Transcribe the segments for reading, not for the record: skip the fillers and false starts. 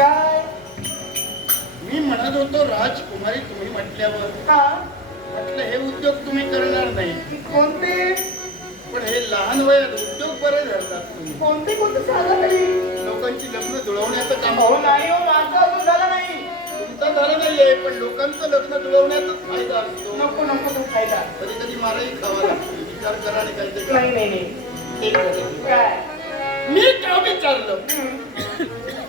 काय? मी म्हणत होतो राजकुमारी तुम्ही म्हटल्यावर हा म्हटलं हे उद्योग तुम्ही करणार नाही, कोणते पण हे लहान वयात उद्योग बरे धरतात तुम्ही. कोणते कोणते सांगा तरी. लोकांची लग्न जुळवण्याचं काम. हो नाही हो, माझं अजून झालं नाही. तुमचं झालं नाहीये, पण लोकांचं लग्न जुळवण्याचाच फायदा असतो. नको नको तो फायदा. कधी कधी माराही खावा लागतो. विचार करा आणि काहीतरी नाही नाही नाही. एक मिनिट. काय? मी का विचारलं,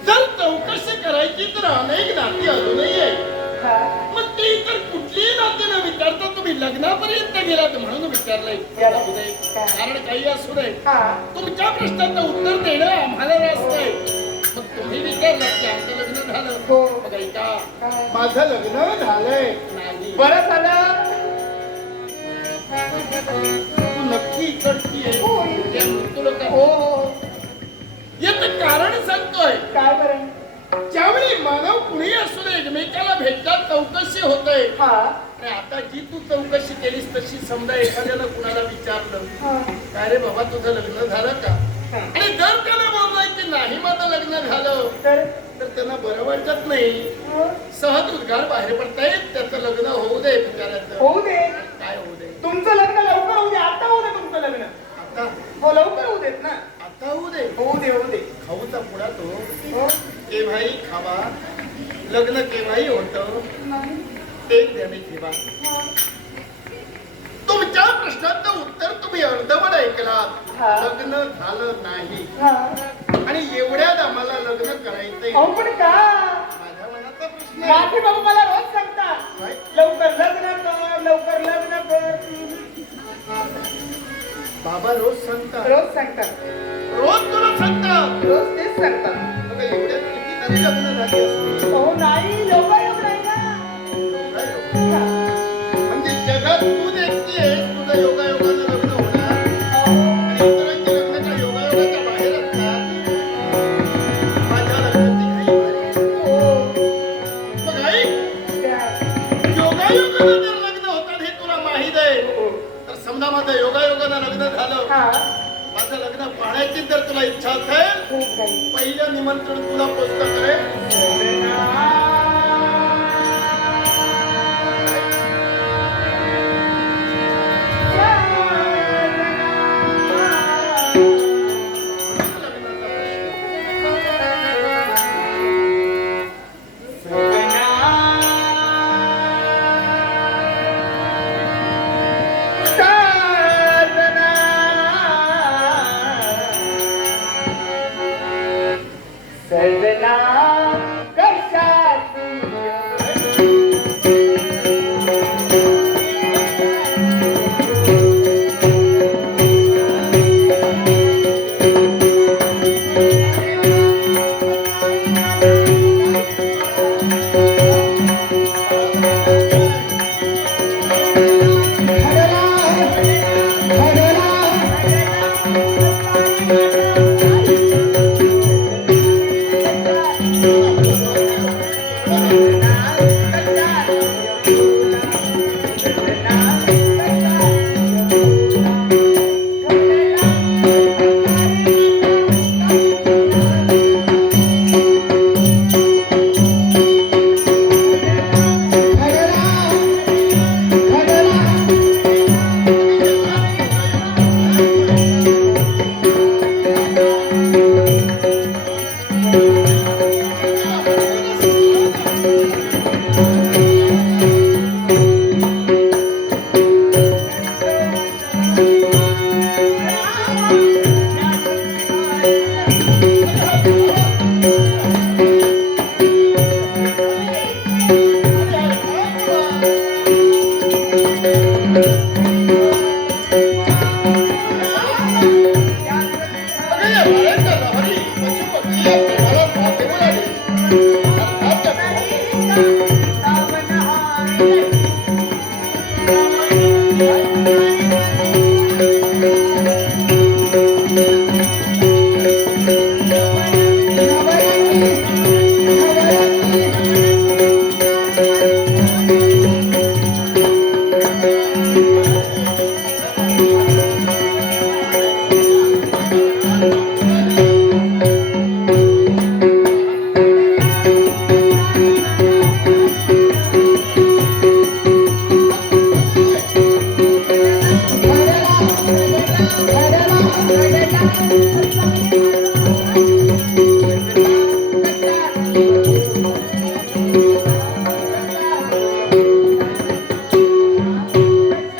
जर चौकशी करायची तर अनेक नाती अजूनही आहे. हा मग ती तर कुठलीही नाती न विचारता तुम्ही लग्नापर्यंत गेलात म्हणून विचारलंय. कारण काही असू नये, हा तुमच्या प्रश्नाचं उत्तर देणं आम्हाला रास्त आहे. मग तुम्ही विचारलात की आमचं लग्न झालं. हो. मग ऐका, माझं लग्न झालंय नाही. बरं झालं. तू नक्की इकडची आहे. हो. या मृत्यूलोकात. हो हो. याचं कारण सांगतोय. काय बरं? ज्यावेळी मानव कुणी असून एकमेकाला भेटतात, चौकशी होतय. हा आणि आता जी तू चौकशी केलीस तशी समजा एखाद्याला कुणाला विचारलं, हा काय रे बाबा तुझं लग्न झालं का? आणि जर त्याला बोललाय की नाही माझं लग्न झालं, तर तर त्यांना बरं वाटत नाही. सहज उद्गार बाहेर पडतायत, त्याचं लग्न होऊ दे विचारायचं. होऊ दे. काय होऊ दे? तुमचं लग्न लवकर होऊ दे. आता होऊ दे तुमचं लग्न. आता हो लवकर होऊ देत ना. आता होऊ दे. होऊ दे होऊ दे. खाऊचा पुडा तो हो केव्हाही खावा, लग्न केव्हाही होतं नाही. ते त्याने ठेवा. तुमच्या प्रश्नाचं उत्तर तुम्ही अर्धवट ऐकलात. हा. लग्न झालं नाही हा आणि एवढ्यात आम्हाला लग्न करायचंय. अहो पण का? माझ्या मनाचा प्रश्न आहे. माझे बाबा मला रोज सांगतात काय? लवकर लग्न कर, लवकर लग्न कर. बाबा रोज सांगतात. रोज सांगतात. रोज तुला सांगतात. रोज तेच सांगतात. बघा, एवढ्यात कितीतरी लग्न झाली असतील. हो नाही योगायोग नाही ना. हा. म्हणजे जगात तू देखती आहेस, तुझं योगायोगानं लग्न होणार आणि इतरांची लग्न त्या योगायोगाच्या बाहेर असतात. माझ्या लग्नाची घाई भारी. हो. मग आई, काय? योगायोगानं जर लग्न होतात हे तुला माहित आहे, हो. तर समजा माझं योगायोगानं लग्न झालं, हा माझं लग्न पाहण्याची जर तुला इच्छा असेल, खूप काही. पहिलं निमंत्रण तुला पोचतं करेल. सजना कशाची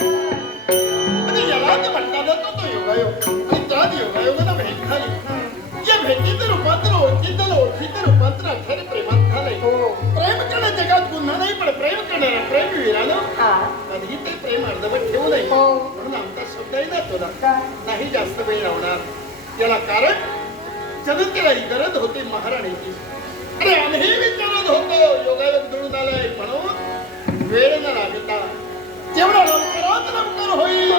आणि यालाच म्हणतात तो योगायोग. आणि त्याच योगायोगाला भेट झाली. या भेटीचं रूपांतर ओळखीचं रूपांतर अखेर प्रेमात झालंय. प्रेम करणं जगात गुन्हा नाही, पण प्रेम करणारा प्रेमवीरानं कधीही ते प्रेम अर्धवट ठेवू नये. म्हणून आमचा शब्द आहे ना तुला, नाही जास्त वेळ लावणार. याला कारण जगत्याला ही गरज होती महाराणीची. अरे आम्ही विचारत होतो योगायोग जुळून आलाय म्हणून वेळ न लागता जेवढा लवकरात लवकर होईल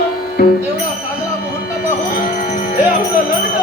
तेवढा चांगला मुहूर्त पाहून हे आपलं लग्न